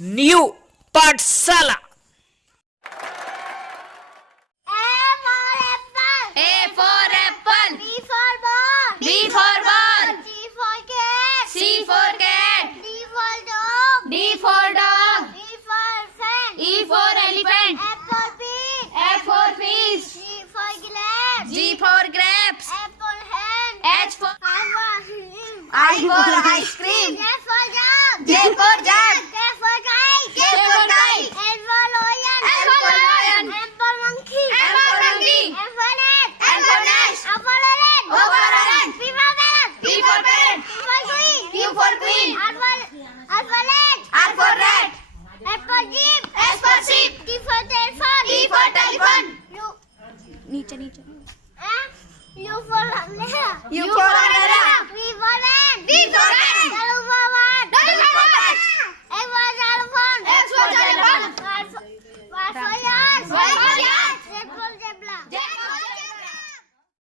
New પાઠશાલા. A for apple. B for ball. B for ball. C for cat. C for cat. D for dog. D for dog. E for fan. E for elephant. F for pig. F for fish. G for glass. G for grapes. H for hen. H for I for ice cream. J for dog. J for jug. K for kite. K for kite. L for lion. L for lion. M for monkey. M for monkey. N for net. N for nest. O for orange. O for orange. P for parrot. P for parrot. Q for queen. Q for queen. R for rat. R for rat. S for jeep. S for sheep. T for telephone. T for telephone. U for umbrella. U for umbrella. V for land. V for